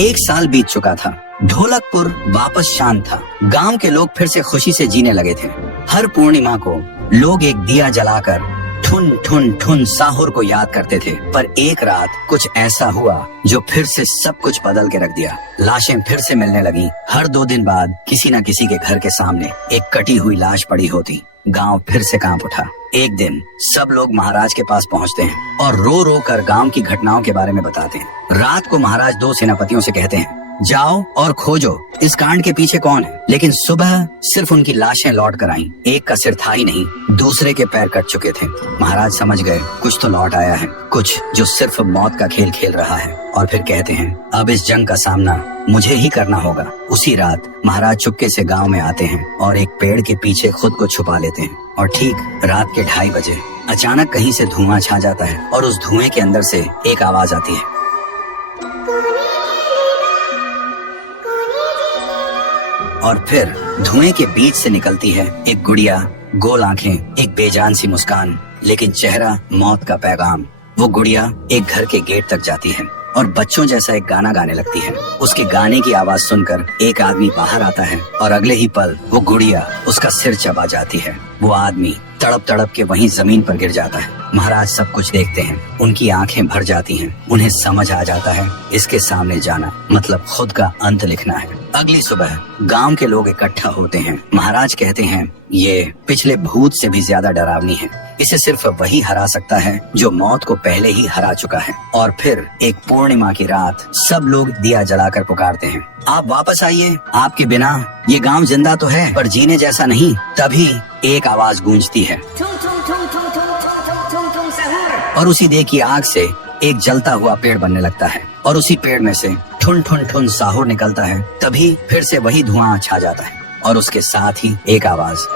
एक साल बीत चुका था। ढोलकपुर वापस शांत था। गांव के लोग फिर से खुशी से जीने लगे थे। हर पूर्णिमा को लोग एक दिया जलाकर ठुन ठुन ठुन साहुर को याद करते थे। पर एक रात कुछ ऐसा हुआ जो फिर से सब कुछ बदल के रख दिया। लाशें फिर से मिलने लगी। हर 2 दिन बाद किसी न किसी के घर के सामने एक कटी हुई लाश पड़ी होती। गांव फिर से कांप उठा। एक दिन सब लोग महाराज के पास पहुंचते हैं और रो रो कर गांव की घटनाओं के बारे में बताते हैं। रात को महाराज 2 सेनापतियों से कहते हैं, जाओ और खोजो इस कांड के पीछे कौन है। लेकिन सुबह सिर्फ उनकी लाशें लौट कर आईं। एक का सिर था ही नहीं, दूसरे के पैर कट चुके थे। महाराज समझ गए कुछ तो लौट आया है, कुछ जो सिर्फ मौत का खेल खेल रहा है। और फिर कहते हैं, अब इस जंग का सामना मुझे ही करना होगा। उसी रात महाराज चुपके से गांव में आते हैं और एक पेड़ के पीछे खुद को छुपा लेते हैं। और ठीक रात के 2:30 बजे अचानक कहीं से धुआं छा जाता है और उस धुएं के अंदर से एक आवाज आती है, और फिर धुएं के बीच से निकलती है एक गुड़िया, गोल आंखें, एक बेजान सी मुस्कान, लेकिन चेहरा मौत का पैगाम। वो गुड़िया एक घर के गेट तक जाती है और बच्चों जैसा एक गाना गाने लगती है। उसके गाने की आवाज सुनकर एक आदमी बाहर आता है और अगले ही पल वो गुड़िया उसका सिर चबा जाती है। वो आदमी तड़प तड़प के वहीं जमीन पर गिर जाता है। महाराज सब कुछ देखते हैं। उनकी आंखें भर जाती हैं। उन्हें समझ आ जाता है इसके सामने जाना मतलब खुद का अंत लिखना है। अगली सुबह गांव के लोग इकट्ठा होते हैं। महाराज कहते हैं, ये पिछले भूत से भी ज्यादा डरावनी है। इसे सिर्फ वही हरा सकता है जो मौत को पहले ही हरा चुका है। और फिर एक पूर्णिमा की रात सब लोग दिया जलाकर पुकारते हैं, आप वापस आइए, आपके बिना ये गांव जिंदा तो है पर जीने जैसा नहीं। तभी एक आवाज गूंजती है और उसी देह की आग से एक जलता हुआ पेड़ बनने लगता है और उसी पेड़ में से ठुन ठुन ठुन साहुर निकलता है। तभी फिर से वही धुआं छा जाता है और उसके साथ ही एक आवाज।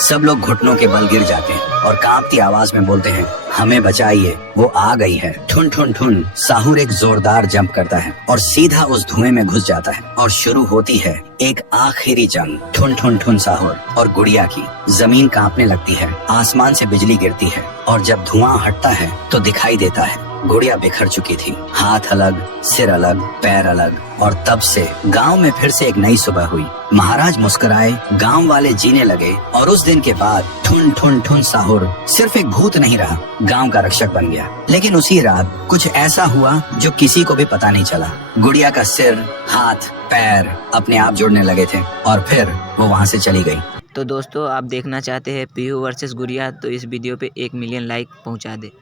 सब लोग घुटनों के बल गिर जाते हैं और कांपती आवाज में बोलते हैं, हमें बचाइए, वो आ गई है। ठुन ठुन ठुन साहुर एक जोरदार जंप करता है और सीधा उस धुएं में घुस जाता है और शुरू होती है एक आखिरी जंग। ठुन ठुन ठुन साहुर और गुड़िया की। जमीन कांपने लगती है, आसमान से बिजली गिरती है और जब धुआं हटता है तो दिखाई देता है गुड़िया बिखर चुकी थी। हाथ अलग, सिर अलग, पैर अलग। और तब से गांव में फिर से एक नई सुबह हुई। महाराज मुस्कुराए, गांव वाले जीने लगे और उस दिन के बाद ठुन ठुन ठुन साहुर सिर्फ एक भूत नहीं रहा, गांव का रक्षक बन गया। लेकिन उसी रात कुछ ऐसा हुआ जो किसी को भी पता नहीं चला। गुड़िया का सिर, हाथ, पैर अपने आप जुड़ने लगे थे और फिर वो वहाँ से चली गई। तो दोस्तों, आप देखना चाहते हैं पीहू वर्सेस गुड़िया, तो इस वीडियो पे 1 मिलियन लाइक पहुंचा दे।